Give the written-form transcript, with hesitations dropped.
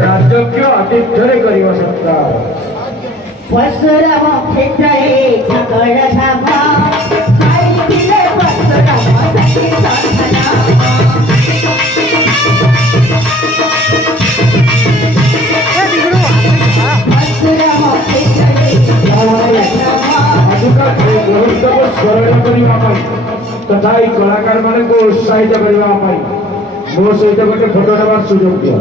राजकीय अतिथ्य करिव सत्ता परशुराम क्षेत्रे छगड धामा पाहिले परशुराम सखी साधना परशुराम क्षेत्रे अधिका गुरुत्व स्मरण करने तथा कलाकार मान को उत्साहित करने मो सहित गोटे फोटो नेबार सुजोग दिया।